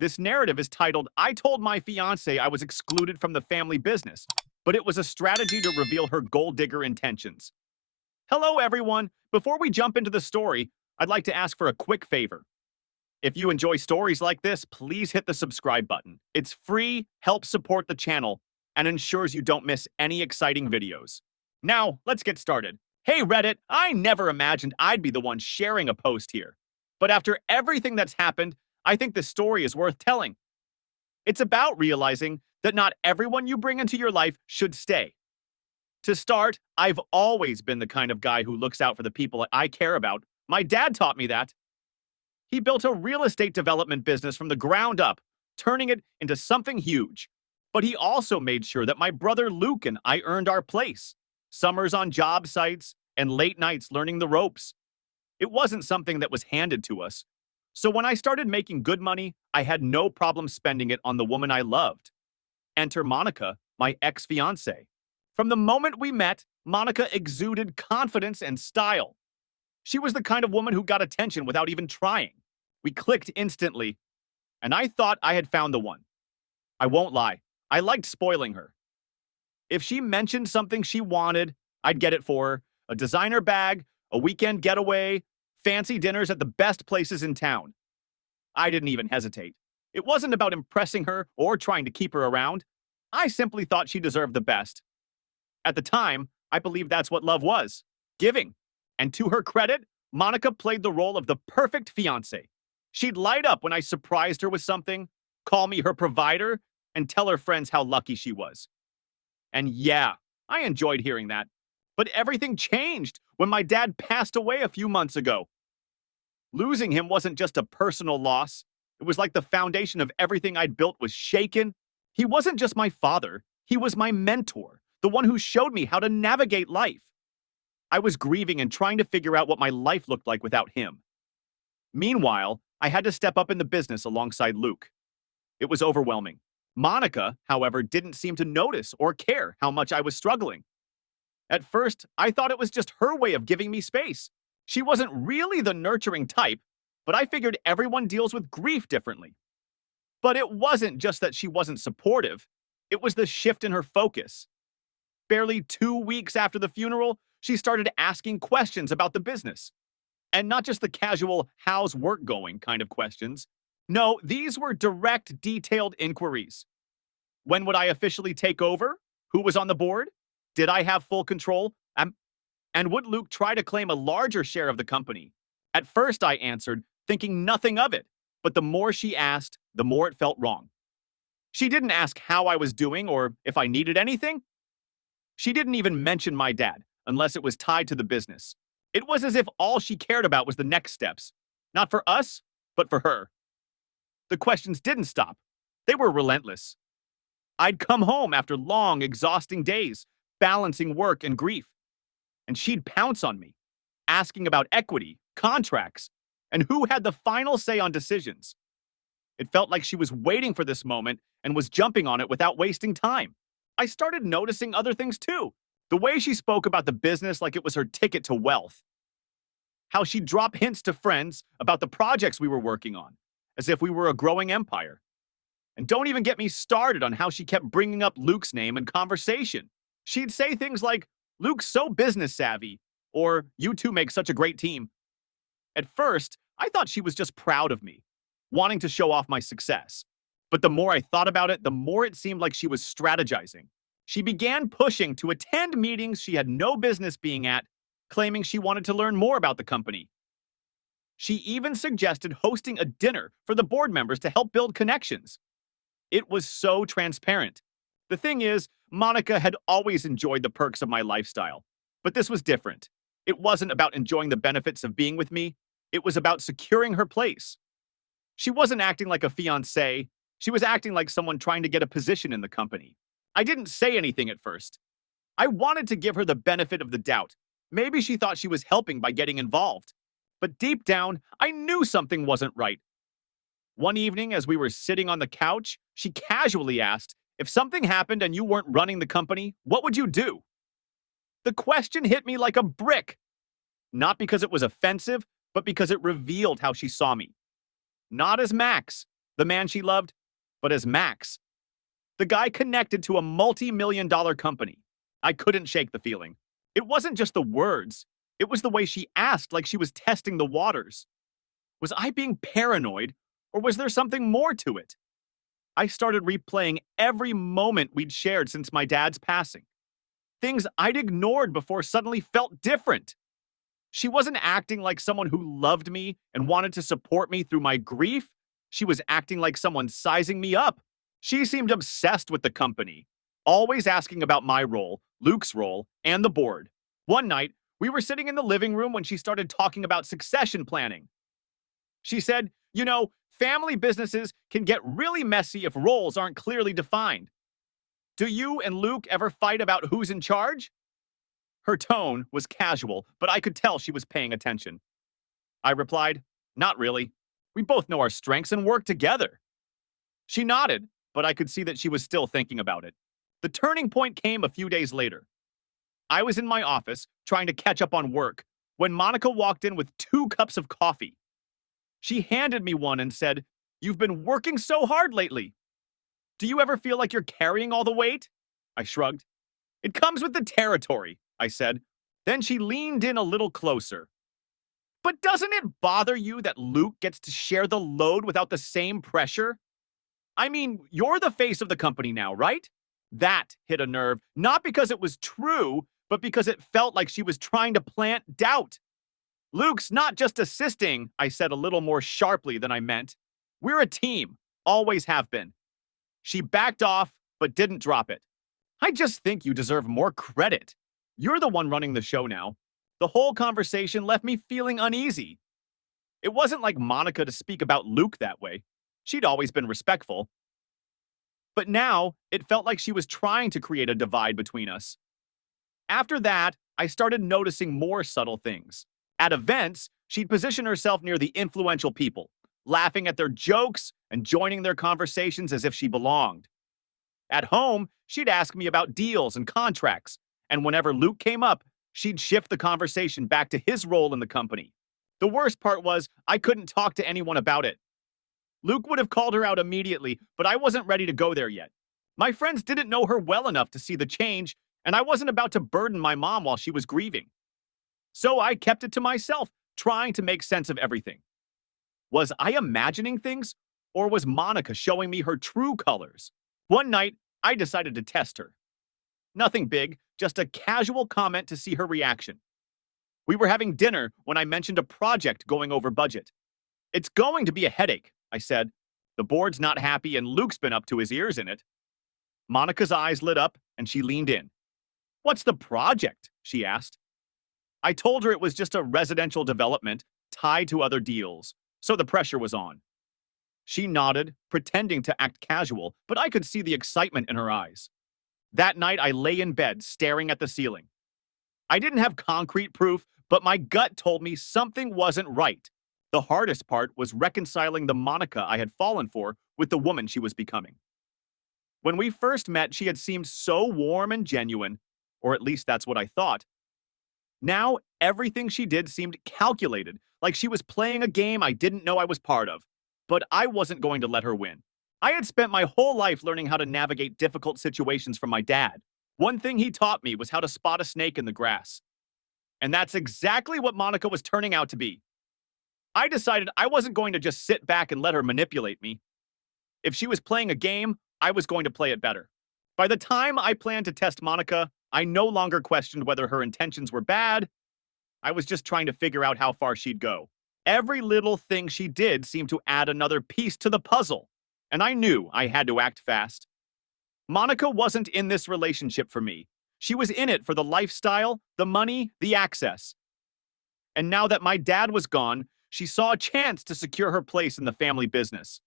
This narrative is titled, I Told My Fiancé I Was Excluded from the Family Business, but it was a strategy to reveal her gold digger intentions. Hello, everyone. Before we jump into the story, I'd like to ask for a quick favor. If you enjoy stories like this, please hit the subscribe button. It's free, helps support the channel, and ensures you don't miss any exciting videos. Now, let's get started. Hey, Reddit, I never imagined I'd be the one sharing a post here. But after everything that's happened, I think this story is worth telling. It's about realizing that not everyone you bring into your life should stay. To start, I've always been the kind of guy who looks out for the people I care about. My dad taught me that. He built a real estate development business from the ground up, turning it into something huge. But he also made sure that my brother Luke and I earned our place. Summers on job sites and late nights learning the ropes. It wasn't something that was handed to us. So when I started making good money, I had no problem spending it on the woman I loved. Enter Monica, my ex-fiancée. From the moment we met, Monica exuded confidence and style. She was the kind of woman who got attention without even trying. We clicked instantly, and I thought I had found the one. I won't lie, I liked spoiling her. If she mentioned something she wanted, I'd get it for her. A designer bag, a weekend getaway, fancy dinners at the best places in town. I didn't even hesitate. It wasn't about impressing her or trying to keep her around. I simply thought she deserved the best. At the time, I believed that's what love was, giving. And to her credit, Monica played the role of the perfect fiancé. She'd light up when I surprised her with something, call me her provider, and tell her friends how lucky she was. And yeah, I enjoyed hearing that. But everything changed when my dad passed away a few months ago. Losing him wasn't just a personal loss. It was like the foundation of everything I'd built was shaken. He wasn't just my father. He was my mentor, the one who showed me how to navigate life. I was grieving and trying to figure out what my life looked like without him. Meanwhile, I had to step up in the business alongside Luke. It was overwhelming. Monica, however, didn't seem to notice or care how much I was struggling. At first, I thought it was just her way of giving me space. She wasn't really the nurturing type, but I figured everyone deals with grief differently. But it wasn't just that she wasn't supportive. It was the shift in her focus. Barely 2 weeks after the funeral, she started asking questions about the business. And not just the casual, how's work going kind of questions. No, these were direct, detailed inquiries. When would I officially take over? Who was on the board? Did I have full control? And would Luke try to claim a larger share of the company? At first, I answered, thinking nothing of it. But the more she asked, the more it felt wrong. She didn't ask how I was doing or if I needed anything. She didn't even mention my dad, unless it was tied to the business. It was as if all she cared about was the next steps. Not for us, but for her. The questions didn't stop. They were relentless. I'd come home after long, exhausting days, balancing work and grief. And she'd pounce on me, asking about equity, contracts, and who had the final say on decisions. It felt like she was waiting for this moment and was jumping on it without wasting time. I started noticing other things too. The way she spoke about the business like it was her ticket to wealth. How she'd drop hints to friends about the projects we were working on, as if we were a growing empire. And don't even get me started on how she kept bringing up Luke's name in conversation. She'd say things like, Luke's so business savvy, or you two make such a great team. At first, I thought she was just proud of me, wanting to show off my success. But the more I thought about it, the more it seemed like she was strategizing. She began pushing to attend meetings she had no business being at, claiming she wanted to learn more about the company. She even suggested hosting a dinner for the board members to help build connections. It was so transparent. The thing is, Monica had always enjoyed the perks of my lifestyle. But this was different. It wasn't about enjoying the benefits of being with me. It was about securing her place. She wasn't acting like a fiancé. She was acting like someone trying to get a position in the company. I didn't say anything at first. I wanted to give her the benefit of the doubt. Maybe she thought she was helping by getting involved. But deep down, I knew something wasn't right. One evening, as we were sitting on the couch, she casually asked, if something happened and you weren't running the company, what would you do? The question hit me like a brick. Not because it was offensive, but because it revealed how she saw me. Not as Max, the man she loved, but as Max, the guy connected to a multi-million-dollar company. I couldn't shake the feeling. It wasn't just the words, it was the way she asked, like she was testing the waters. Was I being paranoid, or was there something more to it? I started replaying every moment we'd shared since my dad's passing. Things I'd ignored before suddenly felt different. She wasn't acting like someone who loved me and wanted to support me through my grief. She was acting like someone sizing me up. She seemed obsessed with the company, always asking about my role, Luke's role, and the board. One night, we were sitting in the living room when she started talking about succession planning. She said, family businesses can get really messy if roles aren't clearly defined. Do you and Luke ever fight about who's in charge? Her tone was casual, but I could tell she was paying attention. I replied, not really. We both know our strengths and work together. She nodded, but I could see that she was still thinking about it. The turning point came a few days later. I was in my office, trying to catch up on work, when Monica walked in with 2 cups of coffee. She handed me one and said, "You've been working so hard lately. Do you ever feel like you're carrying all the weight?" I shrugged. "It comes with the territory," I said. Then she leaned in a little closer. "But doesn't it bother you that Luke gets to share the load without the same pressure? I mean, you're the face of the company now, right?" That hit a nerve, not because it was true, but because it felt like she was trying to plant doubt. "Luke's not just assisting," I said a little more sharply than I meant. "We're a team, always have been." She backed off, but didn't drop it. "I just think you deserve more credit. You're the one running the show now." The whole conversation left me feeling uneasy. It wasn't like Monica to speak about Luke that way. She'd always been respectful. But now, it felt like she was trying to create a divide between us. After that, I started noticing more subtle things. At events, she'd position herself near the influential people, laughing at their jokes and joining their conversations as if she belonged. At home, she'd ask me about deals and contracts, and whenever Luke came up, she'd shift the conversation back to his role in the company. The worst part was, I couldn't talk to anyone about it. Luke would have called her out immediately, but I wasn't ready to go there yet. My friends didn't know her well enough to see the change, and I wasn't about to burden my mom while she was grieving. So I kept it to myself, trying to make sense of everything. Was I imagining things, or was Monica showing me her true colors? One night, I decided to test her. Nothing big, just a casual comment to see her reaction. We were having dinner when I mentioned a project going over budget. "It's going to be a headache," I said. "The board's not happy and Luke's been up to his ears in it." Monica's eyes lit up and she leaned in. "What's the project?" she asked. I told her it was just a residential development tied to other deals, so the pressure was on. She nodded, pretending to act casual, but I could see the excitement in her eyes. That night, I lay in bed, staring at the ceiling. I didn't have concrete proof, but my gut told me something wasn't right. The hardest part was reconciling the Monica I had fallen for with the woman she was becoming. When we first met, she had seemed so warm and genuine, or at least that's what I thought. Now, everything she did seemed calculated, like she was playing a game I didn't know I was part of. But I wasn't going to let her win. I had spent my whole life learning how to navigate difficult situations from my dad. One thing he taught me was how to spot a snake in the grass. And that's exactly what Monica was turning out to be. I decided I wasn't going to just sit back and let her manipulate me. If she was playing a game, I was going to play it better. By the time I planned to test Monica, I no longer questioned whether her intentions were bad. I was just trying to figure out how far she'd go. Every little thing she did seemed to add another piece to the puzzle, and I knew I had to act fast. Monica wasn't in this relationship for me. She was in it for the lifestyle, the money, the access. And now that my dad was gone, she saw a chance to secure her place in the family business.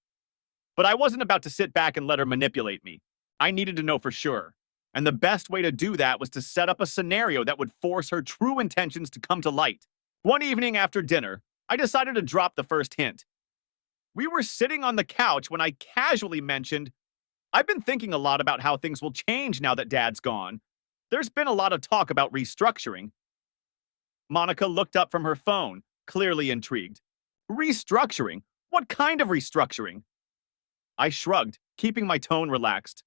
But I wasn't about to sit back and let her manipulate me. I needed to know for sure. And the best way to do that was to set up a scenario that would force her true intentions to come to light. One evening after dinner, I decided to drop the first hint. We were sitting on the couch when I casually mentioned, "I've been thinking a lot about how things will change now that Dad's gone. There's been a lot of talk about restructuring." Monica looked up from her phone, clearly intrigued. "Restructuring? What kind of restructuring?" I shrugged, keeping my tone relaxed.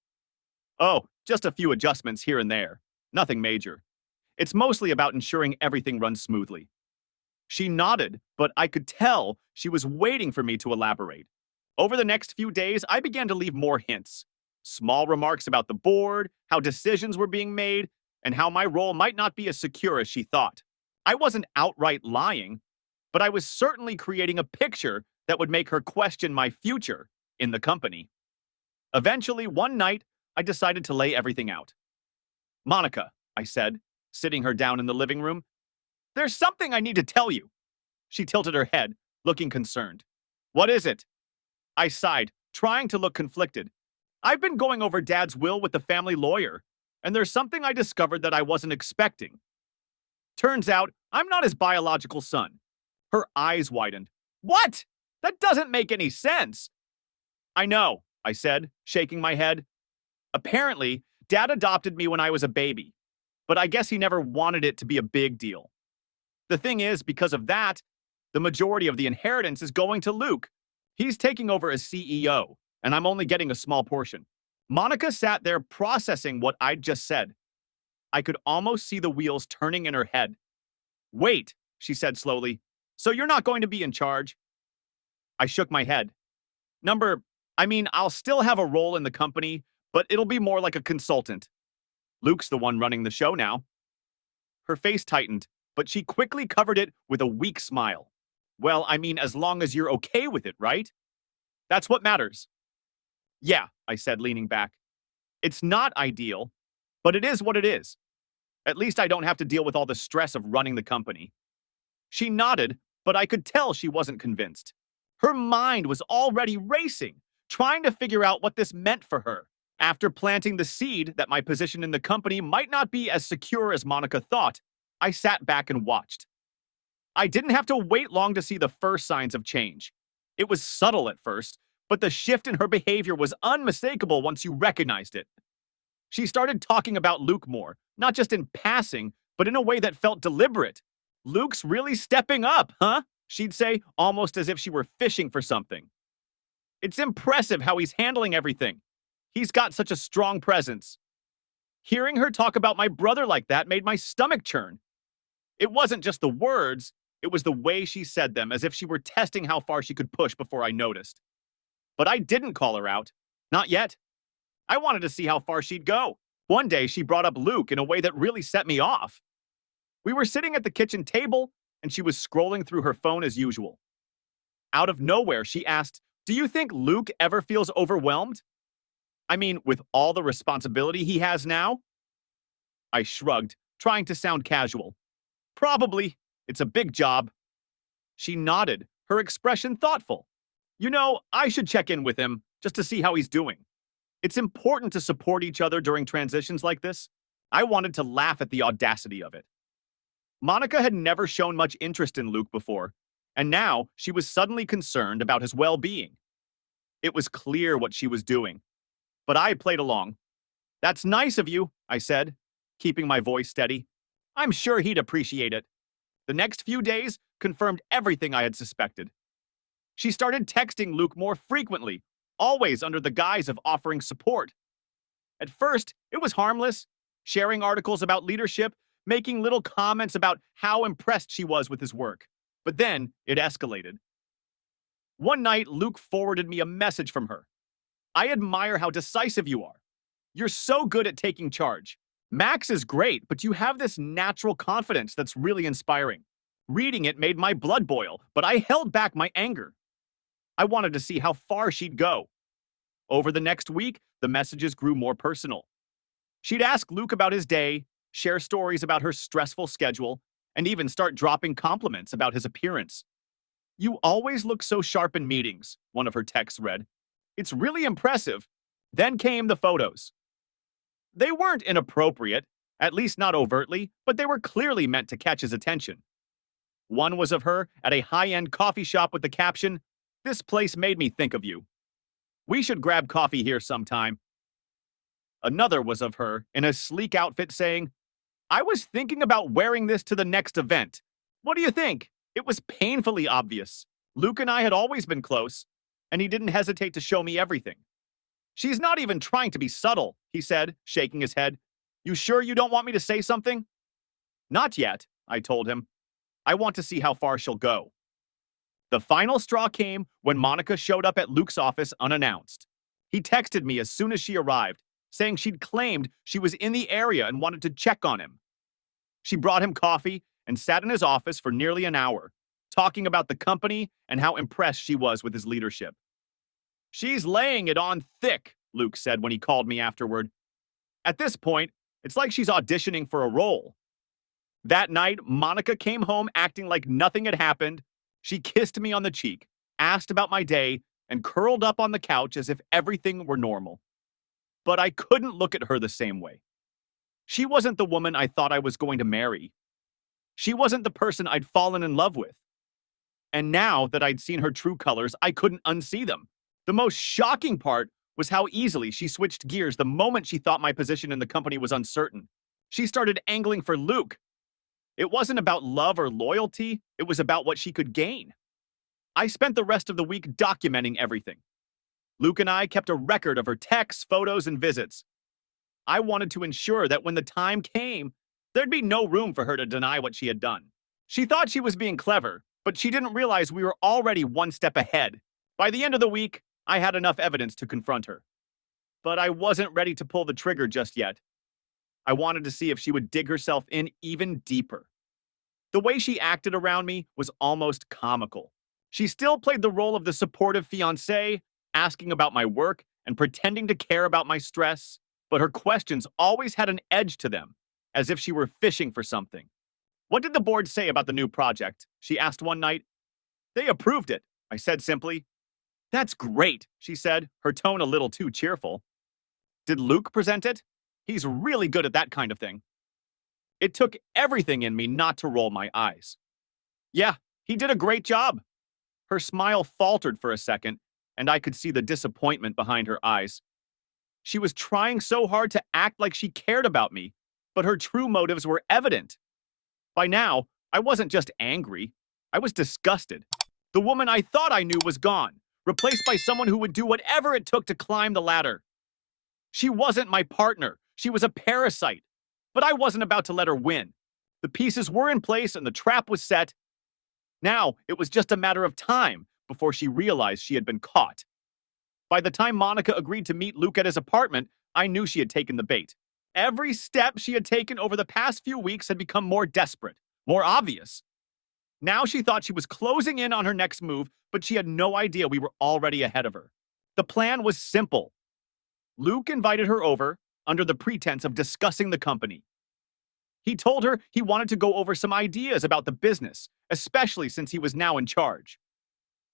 Oh, just a few adjustments here and there. Nothing major. It's mostly about ensuring everything runs smoothly. She nodded, but I could tell she was waiting for me to elaborate. Over the next few days, I began to leave more hints. Small remarks about the board, how decisions were being made, and how my role might not be as secure as she thought. I wasn't outright lying, but I was certainly creating a picture that would make her question my future in the company. Eventually, one night, I decided to lay everything out. Monica, I said, sitting her down in the living room, there's something I need to tell you. She tilted her head, looking concerned. What is it? I sighed, trying to look conflicted. I've been going over Dad's will with the family lawyer, and there's something I discovered that I wasn't expecting. Turns out, I'm not his biological son. Her eyes widened. What? That doesn't make any sense. I know, I said, shaking my head. Apparently, Dad adopted me when I was a baby, but I guess he never wanted it to be a big deal. The thing is, because of that, the majority of the inheritance is going to Luke. He's taking over as CEO, and I'm only getting a small portion. Monica sat there processing what I'd just said. I could almost see the wheels turning in her head. Wait, she said slowly. So you're not going to be in charge? I shook my head. I'll still have a role in the company, but it'll be more like a consultant. Luke's the one running the show now. Her face tightened, but she quickly covered it with a weak smile. Well, as long as you're okay with it, right? That's what matters. Yeah, I said, leaning back. It's not ideal, but it is what it is. At least I don't have to deal with all the stress of running the company. She nodded, but I could tell she wasn't convinced. Her mind was already racing, trying to figure out what this meant for her. After planting the seed that my position in the company might not be as secure as Monica thought, I sat back and watched. I didn't have to wait long to see the first signs of change. It was subtle at first, but the shift in her behavior was unmistakable once you recognized it. She started talking about Luke more, not just in passing, but in a way that felt deliberate. Luke's really stepping up, huh? She'd say, almost as if she were fishing for something. It's impressive how he's handling everything. He's got such a strong presence. Hearing her talk about my brother like that made my stomach churn. It wasn't just the words, it was the way she said them, as if she were testing how far she could push before I noticed. But I didn't call her out. Not yet. I wanted to see how far she'd go. One day, she brought up Luke in a way that really set me off. We were sitting at the kitchen table, and she was scrolling through her phone as usual. Out of nowhere, she asked, "Do you think Luke ever feels overwhelmed? With all the responsibility he has now?" I shrugged, trying to sound casual. Probably. It's a big job. She nodded, her expression thoughtful. I should check in with him, just to see how he's doing. It's important to support each other during transitions like this. I wanted to laugh at the audacity of it. Monica had never shown much interest in Luke before, and now she was suddenly concerned about his well-being. It was clear what she was doing, but I played along. That's nice of you, I said, keeping my voice steady. I'm sure he'd appreciate it. The next few days confirmed everything I had suspected. She started texting Luke more frequently, always under the guise of offering support. At first, it was harmless, sharing articles about leadership, making little comments about how impressed she was with his work. But then, it escalated. One night, Luke forwarded me a message from her. I admire how decisive you are. You're so good at taking charge. Max is great, but you have this natural confidence that's really inspiring. Reading it made my blood boil, but I held back my anger. I wanted to see how far she'd go. Over the next week, the messages grew more personal. She'd ask Luke about his day, share stories about her stressful schedule, and even start dropping compliments about his appearance. You always look so sharp in meetings, one of her texts read. It's really impressive. Then came the photos. They weren't inappropriate, at least not overtly, but they were clearly meant to catch his attention. One was of her at a high-end coffee shop with the caption, "This place made me think of you. We should grab coffee here sometime." Another was of her in a sleek outfit saying, "I was thinking about wearing this to the next event. What do you think?" It was painfully obvious. Luke and I had always been close, and he didn't hesitate to show me everything. She's not even trying to be subtle, he said, shaking his head. You sure you don't want me to say something? Not yet, I told him. I want to see how far she'll go. The final straw came when Monica showed up at Luke's office unannounced. He texted me as soon as she arrived, saying she'd claimed she was in the area and wanted to check on him. She brought him coffee and sat in his office for nearly an hour, talking about the company and how impressed she was with his leadership. She's laying it on thick, Luke said when he called me afterward. At this point, it's like she's auditioning for a role. That night, Monica came home acting like nothing had happened. She kissed me on the cheek, asked about my day, and curled up on the couch as if everything were normal. But I couldn't look at her the same way. She wasn't the woman I thought I was going to marry. She wasn't the person I'd fallen in love with. And now that I'd seen her true colors, I couldn't unsee them. The most shocking part was how easily she switched gears the moment she thought my position in the company was uncertain. She started angling for Luke. It wasn't about love or loyalty, it was about what she could gain. I spent the rest of the week documenting everything. Luke and I kept a record of her texts, photos, and visits. I wanted to ensure that when the time came, there'd be no room for her to deny what she had done. She thought she was being clever, but she didn't realize we were already one step ahead. By the end of the week, I had enough evidence to confront her. But I wasn't ready to pull the trigger just yet. I wanted to see if she would dig herself in even deeper. The way she acted around me was almost comical. She still played the role of the supportive fiancé, asking about my work and pretending to care about my stress, but her questions always had an edge to them, as if she were fishing for something. What did the board say about the new project? She asked one night. They approved it, I said simply. That's great, she said, her tone a little too cheerful. Did Luke present it? He's really good at that kind of thing. It took everything in me not to roll my eyes. Yeah, he did a great job. Her smile faltered for a second, and I could see the disappointment behind her eyes. She was trying so hard to act like she cared about me, but her true motives were evident. By now, I wasn't just angry. I was disgusted. The woman I thought I knew was gone, replaced by someone who would do whatever it took to climb the ladder. She wasn't my partner. She was a parasite. But I wasn't about to let her win. The pieces were in place and the trap was set. Now, it was just a matter of time before she realized she had been caught. By the time Monica agreed to meet Luke at his apartment, I knew she had taken the bait. Every step she had taken over the past few weeks had become more desperate, more obvious. Now she thought she was closing in on her next move, but she had no idea we were already ahead of her. The plan was simple. Luke invited her over under the pretense of discussing the company. He told her he wanted to go over some ideas about the business, especially since he was now in charge.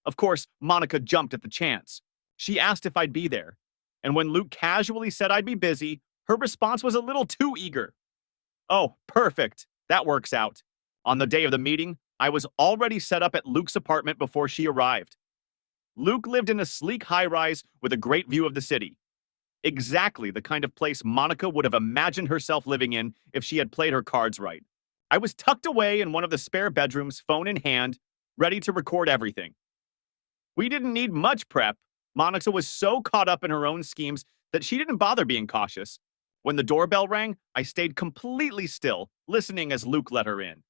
Of course, Monica jumped at the chance. She asked if I'd be there, and when Luke casually said I'd be busy, her response was a little too eager. Oh, perfect. That works out. On the day of the meeting, I was already set up at Luke's apartment before she arrived. Luke lived in a sleek high-rise with a great view of the city. Exactly the kind of place Monica would have imagined herself living in if she had played her cards right. I was tucked away in one of the spare bedrooms, phone in hand, ready to record everything. We didn't need much prep. Monica was so caught up in her own schemes that she didn't bother being cautious. When the doorbell rang, I stayed completely still, listening as Luke let her in.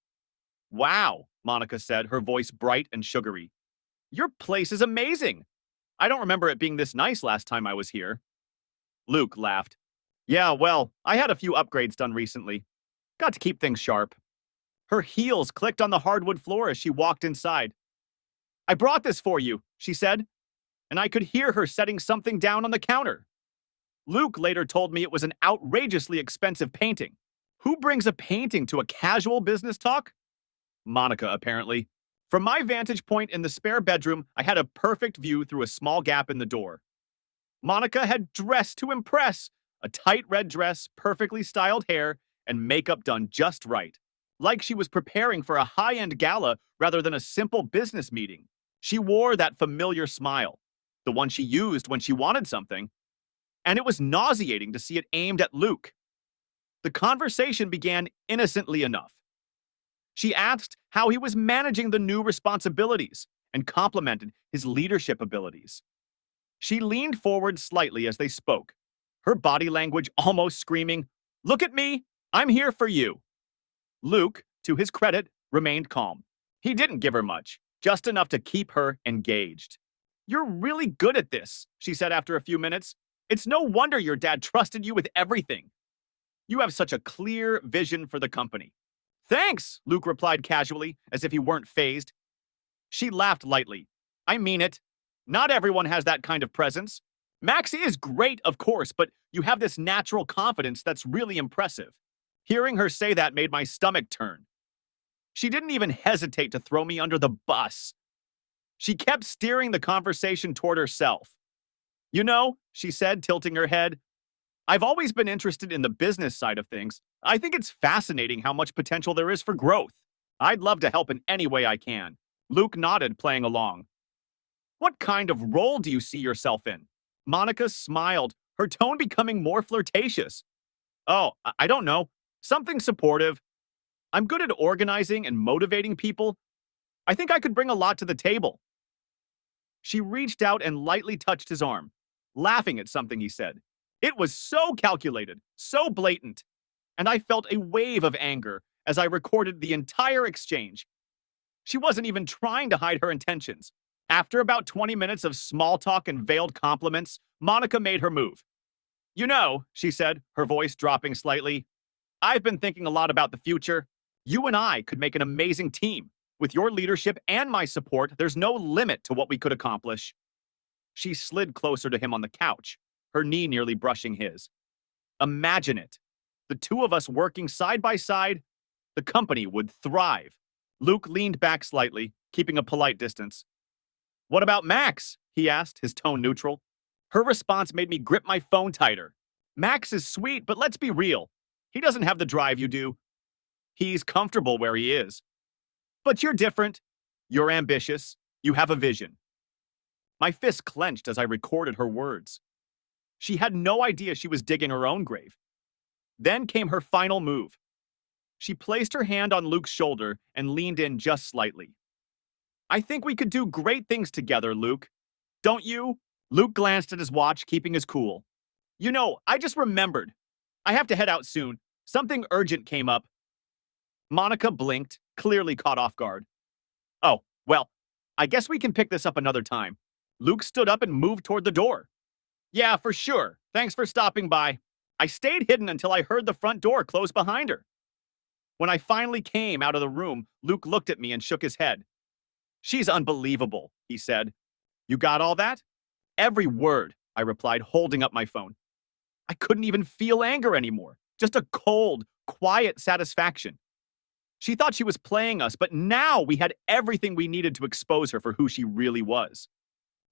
Wow, Monica said, her voice bright and sugary. Your place is amazing. I don't remember it being this nice last time I was here. Luke laughed. Yeah, well, I had a few upgrades done recently. Got to keep things sharp. Her heels clicked on the hardwood floor as she walked inside. I brought this for you, she said, and I could hear her setting something down on the counter. Luke later told me it was an outrageously expensive painting. Who brings a painting to a casual business talk? Monica, apparently. From my vantage point in the spare bedroom, I had a perfect view through a small gap in the door. Monica had dressed to impress, a tight red dress, perfectly styled hair, and makeup done just right. Like she was preparing for a high-end gala rather than a simple business meeting. She wore that familiar smile, the one she used when she wanted something, and it was nauseating to see it aimed at Luke. The conversation began innocently enough. She asked how he was managing the new responsibilities and complimented his leadership abilities. She leaned forward slightly as they spoke, her body language almost screaming, "Look at me! I'm here for you!" Luke, to his credit, remained calm. He didn't give her much, just enough to keep her engaged. "You're really good at this," she said after a few minutes. "It's no wonder your dad trusted you with everything. You have such a clear vision for the company." "Thanks," Luke replied casually, as if he weren't fazed. She laughed lightly. "I mean it. Not everyone has that kind of presence. Max is great, of course, but you have this natural confidence that's really impressive." Hearing her say that made my stomach turn. She didn't even hesitate to throw me under the bus. She kept steering the conversation toward herself. "You know," she said, tilting her head, "I've always been interested in the business side of things. I think it's fascinating how much potential there is for growth. I'd love to help in any way I can." Luke nodded, playing along. "What kind of role do you see yourself in?" Monica smiled, her tone becoming more flirtatious. "Oh, I don't know. Something supportive. I'm good at organizing and motivating people. I think I could bring a lot to the table." She reached out and lightly touched his arm, laughing at something he said. It was so calculated, so blatant, and I felt a wave of anger as I recorded the entire exchange. She wasn't even trying to hide her intentions. After about 20 minutes of small talk and veiled compliments, Monica made her move. "You know," she said, her voice dropping slightly, "I've been thinking a lot about the future. You and I could make an amazing team. With your leadership and my support, there's no limit to what we could accomplish." She slid closer to him on the couch, her knee nearly brushing his. "Imagine it. The two of us working side by side, the company would thrive." Luke leaned back slightly, keeping a polite distance. "What about Max?" he asked, his tone neutral. Her response made me grip my phone tighter. "Max is sweet, but let's be real. He doesn't have the drive you do. He's comfortable where he is. But you're different. You're ambitious. You have a vision." My fist clenched as I recorded her words. She had no idea she was digging her own grave. Then came her final move. She placed her hand on Luke's shoulder and leaned in just slightly. "I think we could do great things together, Luke. Don't you?" Luke glanced at his watch, keeping his cool. "You know, I just remembered. I have to head out soon. Something urgent came up." Monica blinked, clearly caught off guard. "Oh, well, I guess we can pick this up another time." Luke stood up and moved toward the door. "Yeah, for sure. Thanks for stopping by." I stayed hidden until I heard the front door close behind her. When I finally came out of the room, Luke looked at me and shook his head. "She's unbelievable," he said. "You got all that?" "Every word," I replied, holding up my phone. I couldn't even feel anger anymore, just a cold, quiet satisfaction. She thought she was playing us, but now we had everything we needed to expose her for who she really was.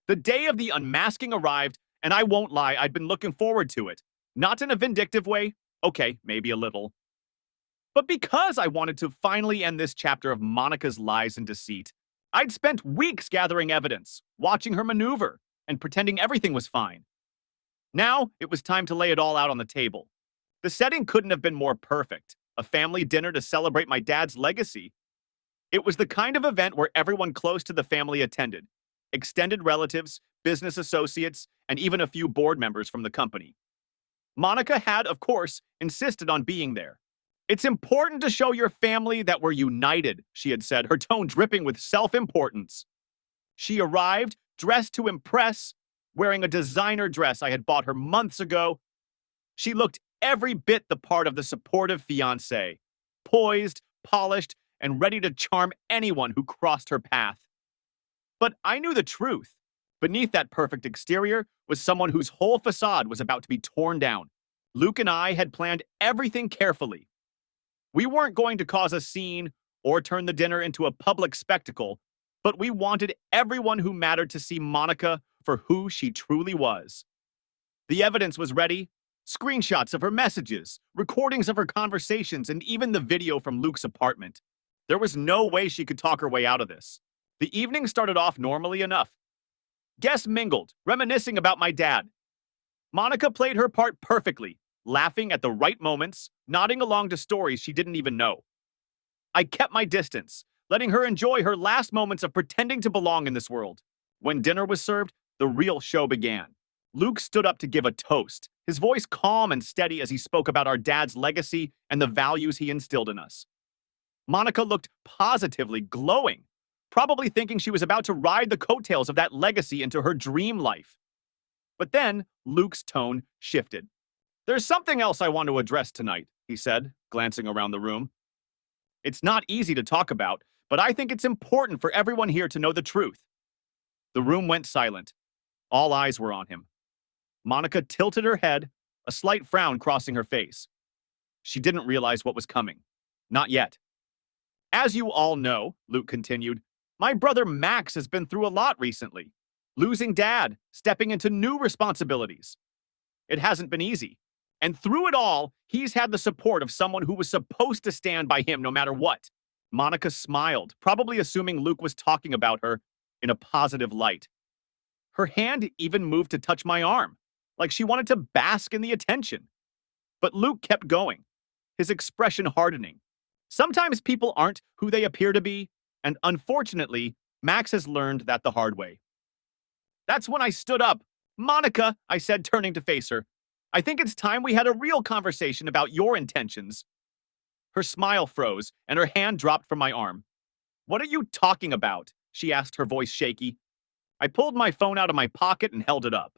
The day of the unmasking arrived, and I won't lie, I'd been looking forward to it. Not in a vindictive way, okay, maybe a little, but because I wanted to finally end this chapter of Monica's lies and deceit. I'd spent weeks gathering evidence, watching her maneuver, and pretending everything was fine. Now, it was time to lay it all out on the table. The setting couldn't have been more perfect. A family dinner to celebrate my dad's legacy. It was the kind of event where everyone close to the family attended. Extended relatives, business associates, and even a few board members from the company. Monica had, of course, insisted on being there. "It's important to show your family that we're united," she had said, her tone dripping with self-importance. She arrived, dressed to impress, wearing a designer dress I had bought her months ago. She looked every bit the part of the supportive fiancé, poised, polished, and ready to charm anyone who crossed her path. But I knew the truth. Beneath that perfect exterior was someone whose whole facade was about to be torn down. Luke and I had planned everything carefully. We weren't going to cause a scene or turn the dinner into a public spectacle, but we wanted everyone who mattered to see Monica for who she truly was. The evidence was ready. Screenshots of her messages, recordings of her conversations, and even the video from Luke's apartment. There was no way she could talk her way out of this. The evening started off normally enough. Guests mingled, reminiscing about my dad. Monica played her part perfectly, laughing at the right moments, nodding along to stories she didn't even know. I kept my distance, letting her enjoy her last moments of pretending to belong in this world. When dinner was served, The real show began. Luke stood up to give a toast, his voice calm and steady as he spoke about our dad's legacy and the values he instilled in us. Monica looked positively glowing, probably thinking she was about to ride the coattails of that legacy into her dream life. But then Luke's tone shifted. "There's something else I want to address tonight," he said, glancing around the room. "It's not easy to talk about, but I think it's important for everyone here to know the truth." The room went silent. All eyes were on him. Monica tilted her head, a slight frown crossing her face. She didn't realize what was coming. Not yet. "As you all know," Luke continued, "my brother Max has been through a lot recently. Losing Dad, stepping into new responsibilities. It hasn't been easy. And through it all, he's had the support of someone who was supposed to stand by him no matter what." Monica smiled, probably assuming Luke was talking about her in a positive light. Her hand even moved to touch my arm, like she wanted to bask in the attention. But Luke kept going, his expression hardening. Sometimes people aren't who they appear to be, and unfortunately, Max has learned that the hard way. That's when I stood up. "Monica," I said, turning to face her, "I think it's time we had a real conversation about your intentions." Her smile froze, and her hand dropped from my arm. "What are you talking about?" she asked, her voice shaky. I pulled my phone out of my pocket and held it up.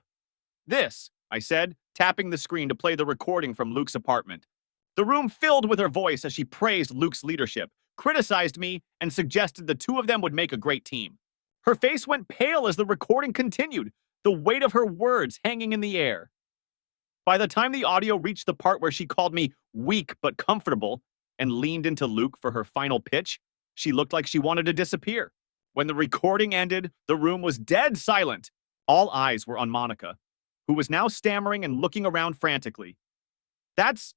"This," I said, tapping the screen to play the recording from Luke's apartment. The room filled with her voice as she praised Luke's leadership, criticized me, and suggested the two of them would make a great team. Her face went pale as the recording continued, the weight of her words hanging in the air. By the time the audio reached the part where she called me weak but comfortable and leaned into Luke for her final pitch, she looked like she wanted to disappear. When the recording ended, the room was dead silent. All eyes were on Monica, who was now stammering and looking around frantically. That's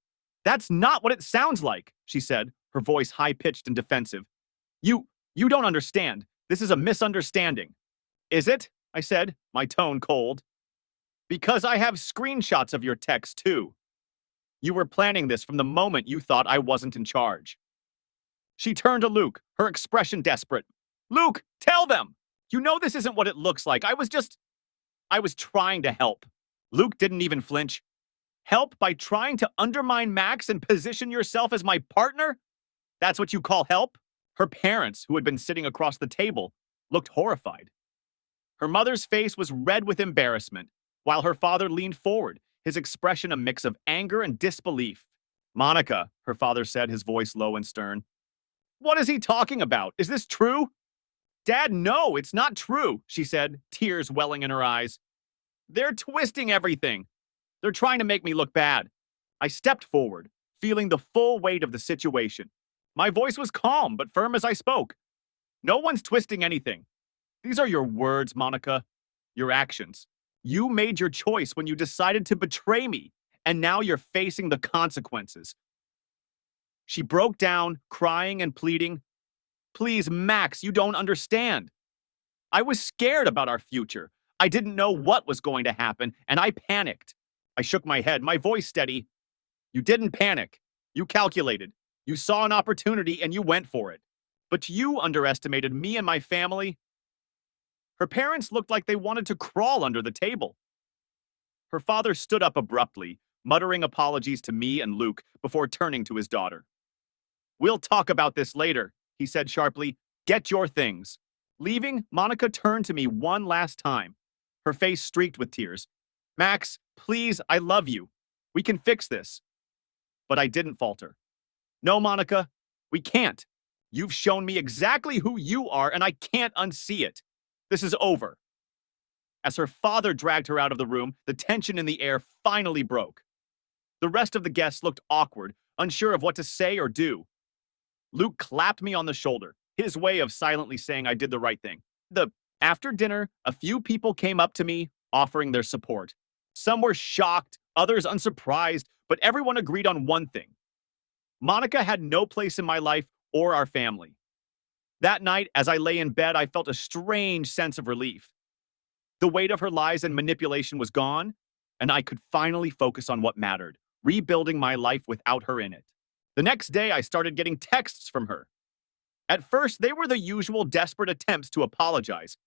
not what it sounds like," she said, her voice high-pitched and defensive. You don't understand. This is a misunderstanding." "Is it?" I said, my tone cold. "Because I have screenshots of your text, too. You were planning this from the moment you thought I wasn't in charge." She turned to Luke, her expression desperate. "Luke, tell them! You know this isn't what it looks like. I was trying to help." Luke didn't even flinch. "Help by trying to undermine Max and position yourself as my partner? That's what you call help?" Her parents, who had been sitting across the table, looked horrified. Her mother's face was red with embarrassment, while her father leaned forward, his expression a mix of anger and disbelief. "Monica," her father said, his voice low and stern. "What is he talking about? Is this true?" "Dad, no, it's not true," she said, tears welling in her eyes. "They're twisting everything. They're trying to make me look bad." I stepped forward, feeling the full weight of the situation. My voice was calm but firm as I spoke. "No one's twisting anything. These are your words, Monica. Your actions. You made your choice when you decided to betray me, and now you're facing the consequences." She broke down, crying and pleading. "Please, Max, you don't understand. I was scared about our future. I didn't know what was going to happen, and I panicked." I shook my head, my voice steady. "You didn't panic. You calculated. You saw an opportunity and you went for it. But you underestimated me and my family." Her parents looked like they wanted to crawl under the table. Her father stood up abruptly, muttering apologies to me and Luke before turning to his daughter. "We'll talk about this later," he said sharply. "Get your things." Leaving, Monica turned to me one last time, her face streaked with tears. "Max, please, I love you. We can fix this." But I didn't falter. "No, Monica, we can't. You've shown me exactly who you are, and I can't unsee it. This is over." As her father dragged her out of the room, the tension in the air finally broke. The rest of the guests looked awkward, unsure of what to say or do. Luke clapped me on the shoulder, his way of silently saying I did the right thing. After dinner, a few people came up to me, offering their support. Some were shocked, others unsurprised, but everyone agreed on one thing. Monica had no place in my life or our family. That night, as I lay in bed, I felt a strange sense of relief. The weight of her lies and manipulation was gone, and I could finally focus on what mattered, rebuilding my life without her in it. The next day, I started getting texts from her. At first, they were the usual desperate attempts to apologize.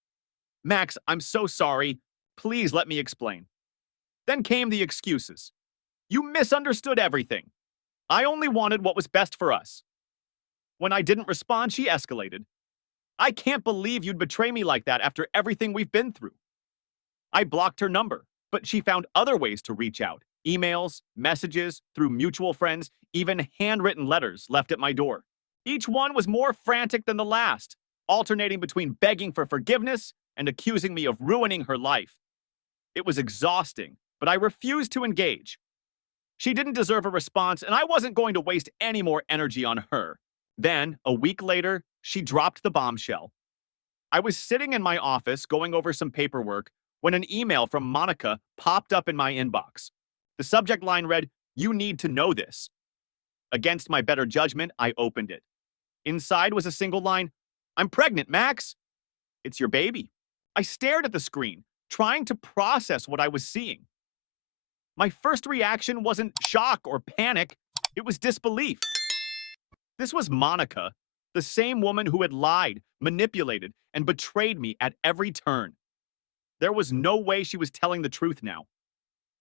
"Max, I'm so sorry. Please let me explain. Then came the excuses. You misunderstood everything. I only wanted what was best for us. When I didn't respond, she escalated. I can't believe you'd betray me like that after everything we've been through. I blocked her number, but she found other ways to reach out. Emails, messages, through mutual friends, even handwritten letters left at my door. Each one was more frantic than the last, alternating between begging for forgiveness and accusing me of ruining her life. It was exhausting, but I refused to engage. She didn't deserve a response, and I wasn't going to waste any more energy on her. Then, a week later, she dropped the bombshell. I was sitting in my office going over some paperwork when an email from Monica popped up in my inbox. The subject line read, "You need to know this." Against my better judgment, I opened it. Inside was a single line, "I'm pregnant, Max." "It's your baby." I stared at the screen, trying to process what I was seeing. My first reaction wasn't shock or panic, it was disbelief. This was Monica, the same woman who had lied, manipulated, and betrayed me at every turn. There was no way she was telling the truth now.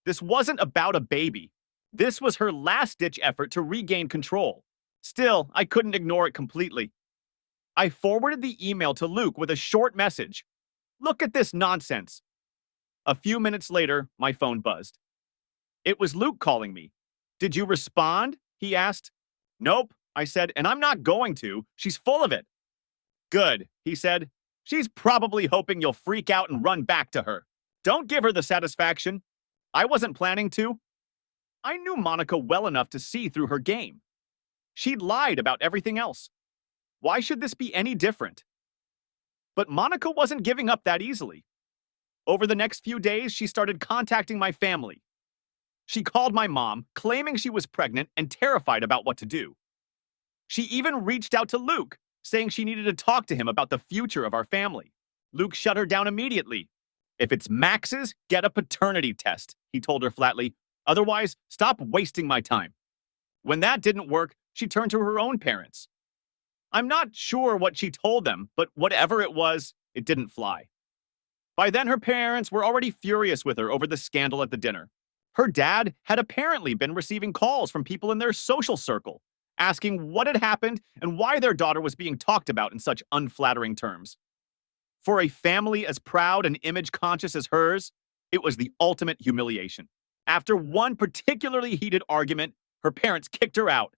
This wasn't about a baby. This was her last-ditch effort to regain control. Still, I couldn't ignore it completely. I forwarded the email to Luke with a short message. "Look at this nonsense." A few minutes later, my phone buzzed. It was Luke calling me. "Did you respond?" he asked. "Nope," I said, "and I'm not going to. She's full of it." "Good," he said. "She's probably hoping you'll freak out and run back to her. Don't give her the satisfaction." I wasn't planning to. I knew Monica well enough to see through her game. She'd lied about everything else. Why should this be any different? But Monica wasn't giving up that easily. Over the next few days, she started contacting my family. She called my mom, claiming she was pregnant and terrified about what to do. She even reached out to Luke, saying she needed to talk to him about the future of our family. Luke shut her down immediately. "If it's Max's, get a paternity test," he told her flatly. "Otherwise, stop wasting my time." When that didn't work, she turned to her own parents. I'm not sure what she told them, but whatever it was, it didn't fly. By then, her parents were already furious with her over the scandal at the dinner. Her dad had apparently been receiving calls from people in their social circle, asking what had happened and why their daughter was being talked about in such unflattering terms. For a family as proud and image-conscious as hers, it was the ultimate humiliation. After one particularly heated argument, her parents kicked her out.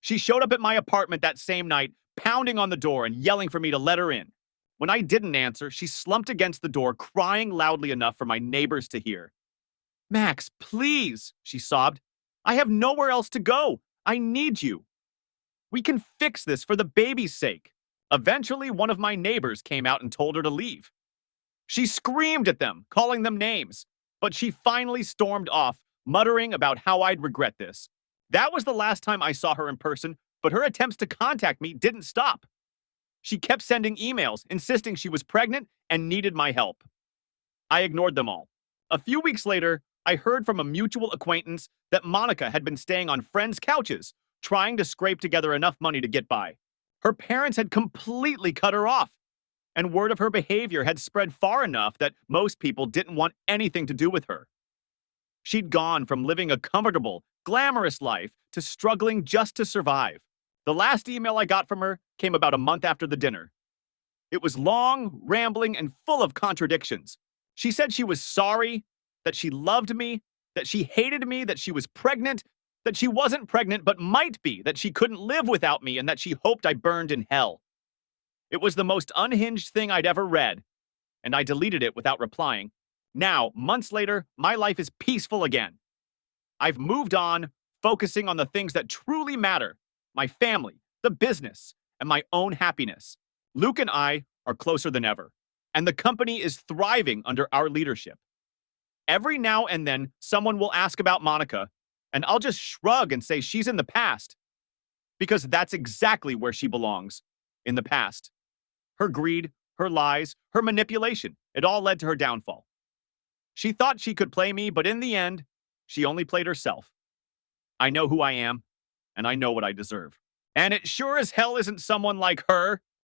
She showed up at my apartment that same night, pounding on the door and yelling for me to let her in. When I didn't answer, she slumped against the door, crying loudly enough for my neighbors to hear. "Max, please," she sobbed. "I have nowhere else to go. I need you. We can fix this for the baby's sake." Eventually, one of my neighbors came out and told her to leave. She screamed at them, calling them names, but she finally stormed off, muttering about how I'd regret this. That was the last time I saw her in person, but her attempts to contact me didn't stop. She kept sending emails, insisting she was pregnant and needed my help. I ignored them all. A few weeks later, I heard from a mutual acquaintance that Monica had been staying on friends' couches, trying to scrape together enough money to get by. Her parents had completely cut her off, and word of her behavior had spread far enough that most people didn't want anything to do with her. She'd gone from living a comfortable, glamorous life to struggling just to survive. The last email I got from her came about a month after the dinner. It was long, rambling, and full of contradictions. She said she was sorry, that she loved me, that she hated me, that she was pregnant, that she wasn't pregnant but might be, that she couldn't live without me, and that she hoped I burned in hell. It was the most unhinged thing I'd ever read, and I deleted it without replying. Now, months later, my life is peaceful again. I've moved on, focusing on the things that truly matter: my family, the business, and my own happiness. Luke and I are closer than ever, and the company is thriving under our leadership. Every now and then, someone will ask about Monica, and I'll just shrug and say she's in the past. Because that's exactly where she belongs, in the past. Her greed, her lies, her manipulation, it all led to her downfall. She thought she could play me, but in the end, she only played herself. I know who I am, and I know what I deserve. And it sure as hell isn't someone like her.